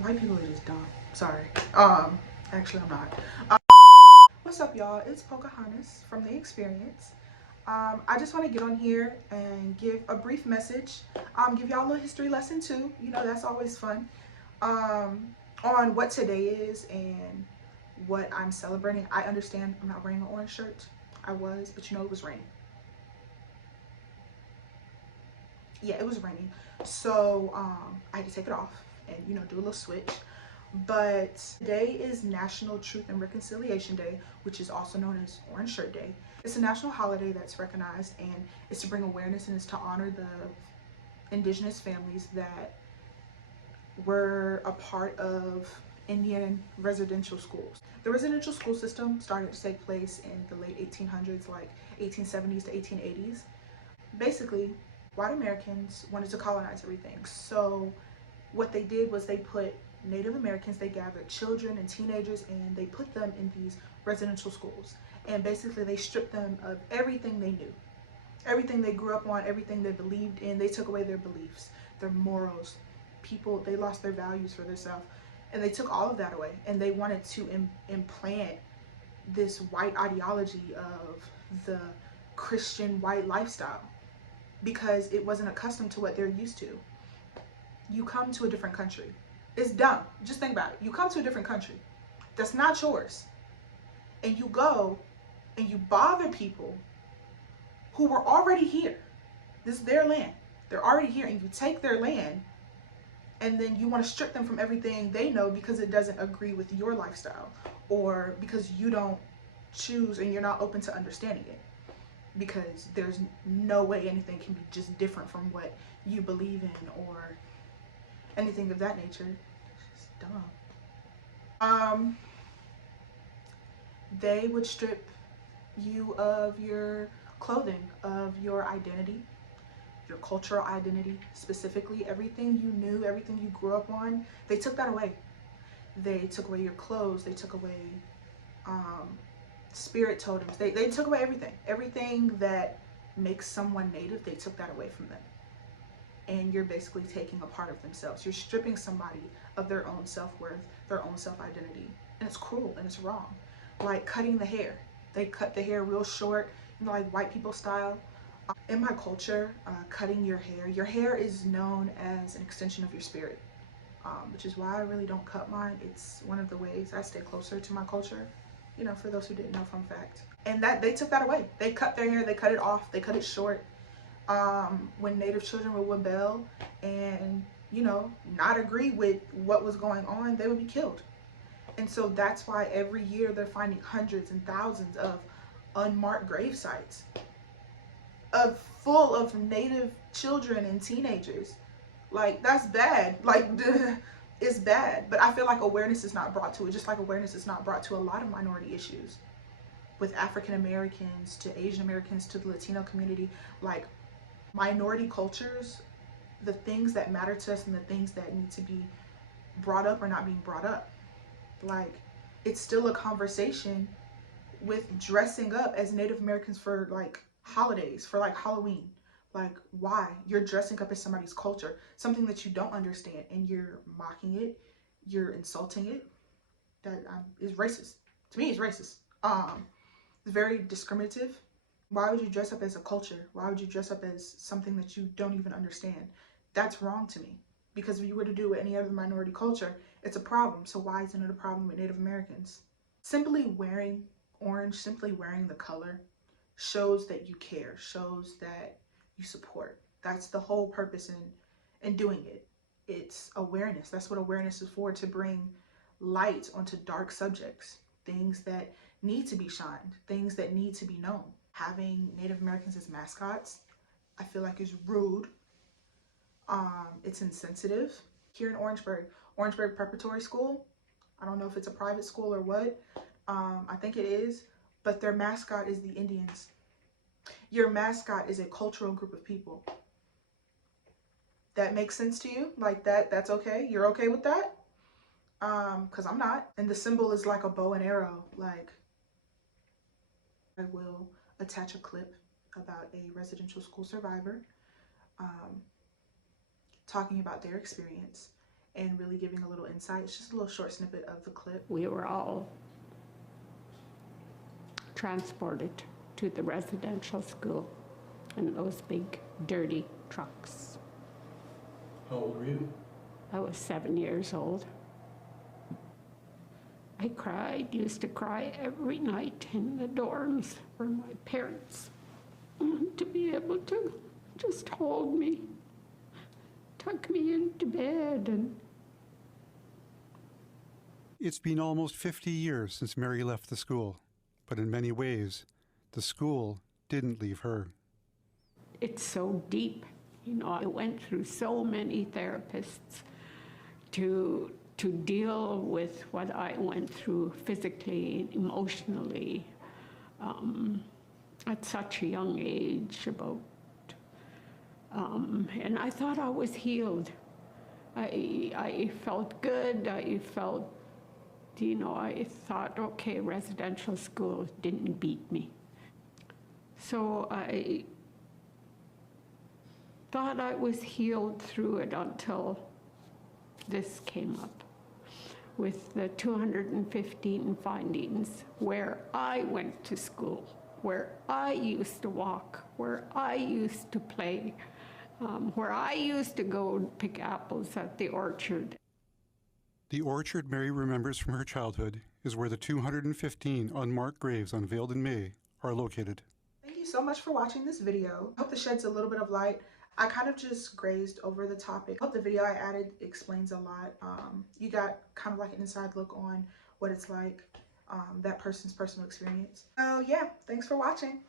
White people are just dumb. Sorry. Actually, I'm not. What's up, y'all? It's Pocahontas from The Experience. I just want to get on here and give a brief message. Give y'all a little history lesson too. You know, that's always fun. On what today is and what I'm celebrating. I understand I'm not wearing an orange shirt. I was, but you know, it was raining. Yeah, it was raining. So I had to take it off and, you know, do a little switch. But today is National Truth and Reconciliation Day, which is also known as Orange Shirt Day. It's a national holiday that's recognized, and it's to bring awareness and it's to honor the indigenous families that were a part of Indian residential schools. The residential school system started to take place in the late 1800s, like 1870s to 1880s. Basically, white Americans wanted to colonize everything. So what they did was they put Native Americans, they gathered children and teenagers and they put them in these residential schools. And basically they stripped them of everything they knew, everything they grew up on, everything they believed in. They took away their beliefs, their morals. People, they lost their values for themselves. And they took all of that away. And they wanted to implant this white ideology of the Christian white lifestyle because it wasn't accustomed to what they're used to. You come to a different country. It's dumb. Just think about it. You come to a different country that's not yours, and you go and you bother people who were already here. This is their land. They're already here, and you take their land, and then you want to strip them from everything they know because it doesn't agree with your lifestyle, or because you don't choose and you're not open to understanding it. Because there's no way anything can be just different from what you believe in or anything of that nature. It's just dumb. They would strip you of your clothing, of your identity, your cultural identity, specifically everything you knew, everything you grew up on. They took that away. They took away your clothes. They took away spirit totems. They took away everything that makes someone native. They took that away from them. And you're basically taking a part of themselves. You're stripping somebody of their own self-worth, their own self-identity. And it's cruel and it's wrong. Like cutting the hair. They cut the hair real short, you know, like white people style. In my culture, cutting your hair is known as an extension of your spirit, which is why I really don't cut mine. It's one of the ways I stay closer to my culture. You know, for those who didn't know, fun fact. And that they took that away. They cut their hair, they cut it off, they cut it short. When Native children would rebel and, you know, not agree with what was going on, they would be killed. And so that's why every year they're finding hundreds and thousands of unmarked grave sites of full of Native children and teenagers. Like, that's bad. Like, it's bad. But I feel like awareness is not brought to it, just like awareness is not brought to a lot of minority issues. With African Americans to Asian Americans to the Latino community, like minority cultures, the things that matter to us and the things that need to be brought up are not being brought up. Like, it's still a conversation with dressing up as Native Americans for like holidays, for like Halloween. Like, why? You're dressing up as somebody's culture, something that you don't understand, and you're mocking it, you're insulting it. That is racist. To me, it's racist. It's very discriminative. Why would you dress up as a culture? Why would you dress up as something that you don't even understand? That's wrong to me. Because if you were to do it with any other minority culture, it's a problem. So why isn't it a problem with Native Americans? Simply wearing orange, simply wearing the color, shows that you care, shows that you support. That's the whole purpose in doing it. It's awareness. That's what awareness is for, to bring light onto dark subjects, things that need to be shined, things that need to be known. Having Native Americans as mascots, I feel like is rude. It's insensitive. Here in Orangeburg Preparatory School, I don't know if it's a private school or what. I think it is, but their mascot is the Indians. Your mascot is a cultural group of people. That makes sense to you? Like that's okay? You're okay with that? Because I'm not. And the symbol is like a bow and arrow. Like, I will attach a clip about a residential school survivor talking about their experience and really giving a little insight. It's just a little short snippet of the clip. We were all transported to the residential school in those big, dirty trucks. How old were you? I was 7 years old. I cried, used to cry every night in the dorms for my parents to be able to just hold me, tuck me into bed. And it's been almost 50 years since Mary left the school, but in many ways, the school didn't leave her. It's so deep. You know, I went through so many therapists to deal with what I went through physically, emotionally, at such a young age, and I thought I was healed. I felt good. I felt, you know, I thought, okay, residential school didn't beat me. So I thought I was healed through it until this came up with the 215 findings, where I went to school, where I used to walk, where I used to play, where I used to go pick apples at the orchard. The orchard Mary remembers from her childhood is where the 215 unmarked graves unveiled in May are located. Thank you so much for watching this video. I hope this sheds a little bit of light. I kind of just grazed over the topic. I hope the video I added explains a lot. You got kind of like an inside look on what it's like, that person's personal experience. So yeah, thanks for watching.